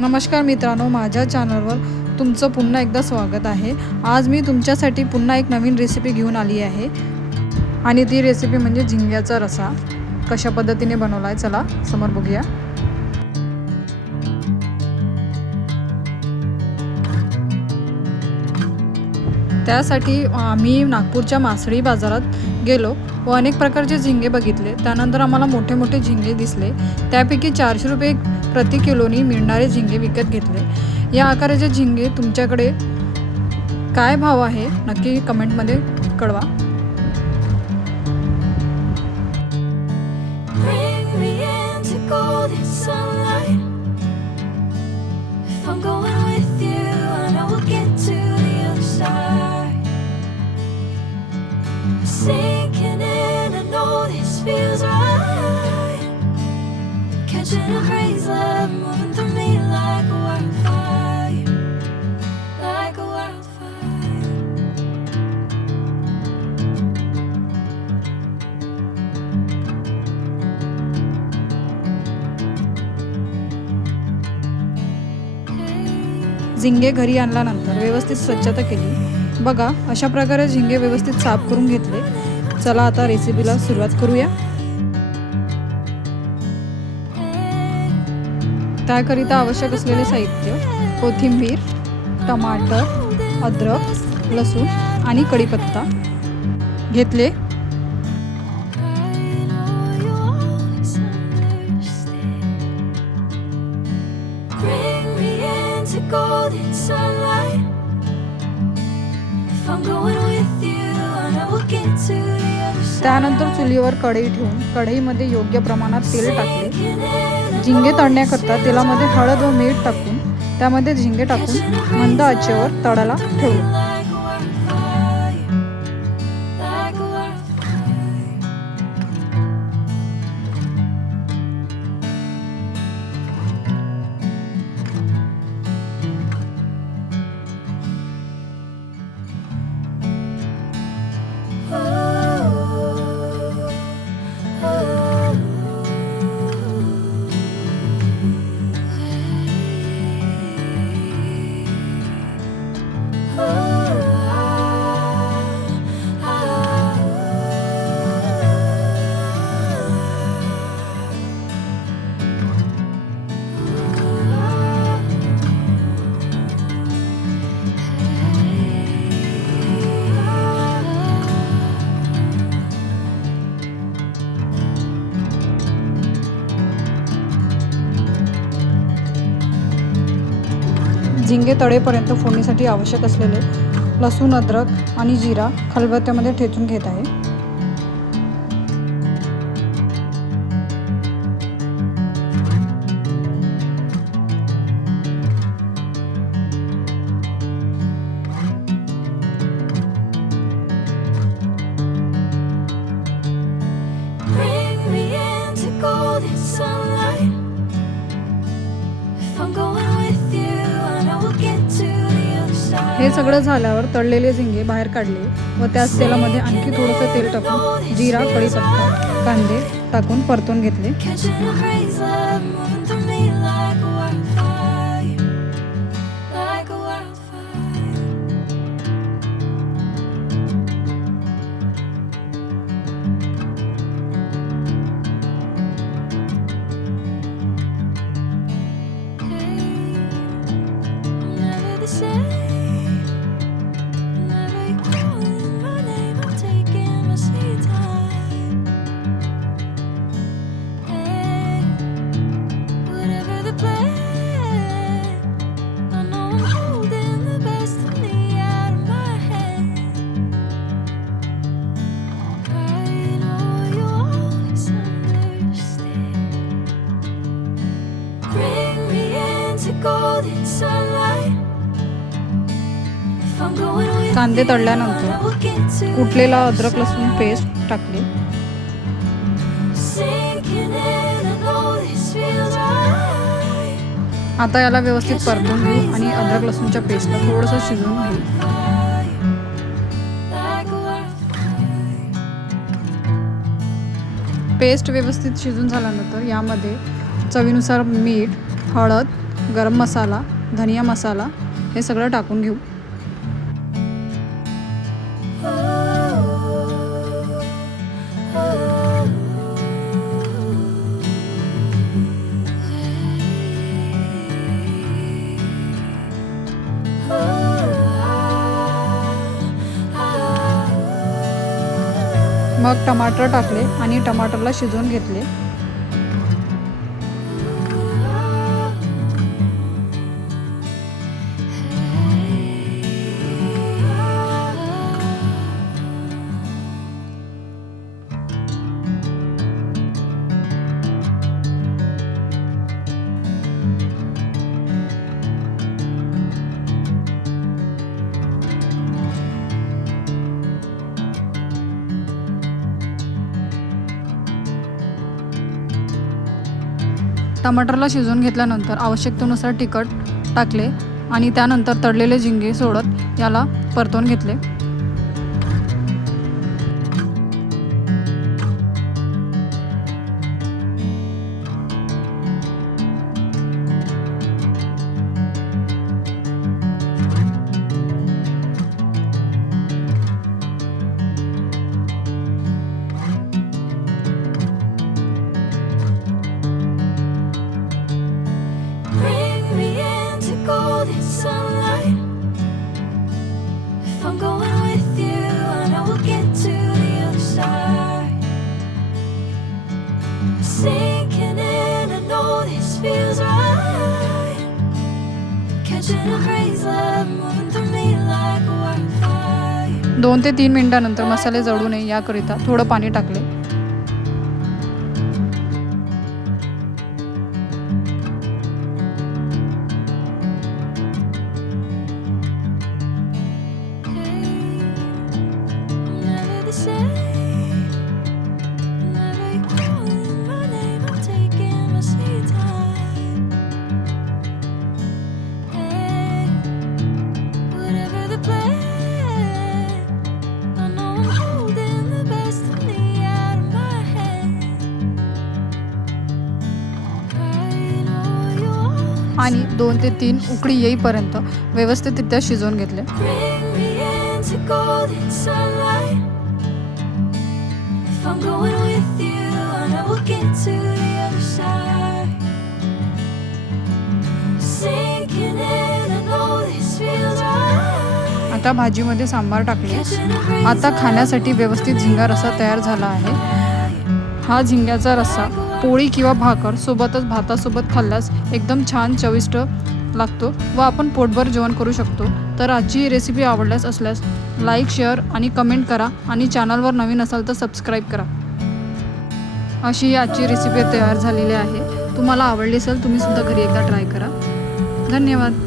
नमस्कार मित्रांनो, माझ्या चॅनलवर तुमचं पुन्हा एकदा स्वागत आहे। आज मी तुमच्यासाठी पुन्हा एक नवीन रेसिपी घेऊन आली आहे आणि ती रेसिपी म्हणजे झिंग्याचा रसा। कशा पद्धतीने बनवलाय चला समोर बघूया। त्यासाठी आम्ही नागपूरच्या मासळी बाजारात गेलो व अनेक प्रकारचे झिंगे बघितले। त्यानंतर आम्हाला मोठे मोठे झिंगे दिसले। त्यापैकी 400 रुपये प्रति किलोनी मिळणारे झिंगे विकत घेतले। या आकाराचे झिंगे तुमच्याकडे काय भाव आहे नक्की कमेंटमध्ये कळवा। Sinking in, I know this feels right. Catching a crazy love moving through me like a wildfire, like a wildfire. झिंगे घरी आणल्यानंतर व्यवस्थित स्वच्छता केली। बघा अशा प्रकारे झिंगे व्यवस्थित साफ करून घेतले। चला आता रेसिपीला सुरुवात करूया। त्याकरिता आवश्यक असलेले साहित्य कोथिंबीर, टमाटर, अद्रक, लसूण आणि कढीपत्ता घेतले। Golden sunlight. If I'm going with you, I know we'll get to the other side. त्यानंतर चुलीवर कढई ठेवून कढईमध्ये योग्य प्रमाणात तेल टाकले। झिंगे तळण्याकरता तेलामध्ये हळद व मीठ टाकून त्यामध्ये झिंगे टाकून मंद आचेवर तळायला ठेवले। झिंगे तळेपर्यंत फोडणीसाठी आवश्यक असलेले लसूण, अद्रक आणि जिरा खलबत्त्यामध्ये ठेचून घेत आहे। Bring me into golden sunlight. If I'm going with you, I know we'll get to the other side. हे सगळं झाल्यावर तळलेले झिंगे बाहेर काढले व त्याच तेलामध्ये आणखी थोडंसं तेल टाकून जिरा, कढीपत्ता, कांदे टाकून परतून घेतले। Catching a crazy love moving through me like a wildfire, like a wildfire. I'm never the same. Whenever you're calling my name, I'm taking my sweet time. Hey, whatever the plan, I know I'm holding the best of me out of my hand. I know you'll always understand. Bring me into golden sunlight. If I'm going with कांदे you, तळल्यानंतर I will get to कुटलेला अद्रक लसूण पेस्ट टाकले। sinking in, I know this feels right. आता याला व्यवस्थित परतून घेऊ आणि अद्रक लसूणच्या पेस्टला थोडंसं शिजवून घेऊ। Like a wildfire. पेस्ट व्यवस्थित शिजून झाल्यानंतर यामध्ये चवीनुसार मीठ, हळद गरम मसाला, धनिया मसाला हे सगळं टाकून घेऊ. मग टमाटर टाकले आणि टमाटरला शिजवून घेतले. टमाटरला शिजवून घेतल्यानंतर आवश्यकतेनुसार तिखट टाकले आणि त्यानंतर तळलेले झिंगे सोडत याला परतवून घेतले. Bring me into golden sunlight. If I'm going with you, I know we'll get to the other side. Sinking in, I know this feels right. Catching a breeze, love moving through me like a wildfire. 2 ते 3 मिनिटांनंतर मसाले जळू नये याकरिता थोडं पाणी टाकले. Never the same. Never you calling my name. I'm taking my sweet time. Hey, whatever the plan, I know I'm holding the best of me out of my hand. I know you want आणि 2 ते 3 उकळी येईपर्यंत व्यवस्थितरित्या शिजवून घेतले. bring me into golden sunlight. If I'm going with you, I know we'll get to the other side. Sinking in, I know this feels right. आता भाजीमध्ये सांबार टाकले. Catching a breeze आता खाण्यासाठी व्यवस्थित झिंगा रस्सा तयार झाला आहे. हा झिंग्याचा रस्सा पोळी किंवा भाकर सोबतच भातासोबत खाल्ल्यास एकदम छान चविष्ट लागतो व आपण पोटभर जेवण करू शकतो. तर आजची ही रेसिपी आवडल्यास असल्यास लाईक, शेअर आणि कमेंट करा आणि चॅनलवर नवीन असाल तर सबस्क्राईब करा. अशी आजची रेसिपी तयार झालेली आहे. तुम्हाला आवडली असेल तुम्ही सुद्धा घरी एकदा ट्राय करा. धन्यवाद.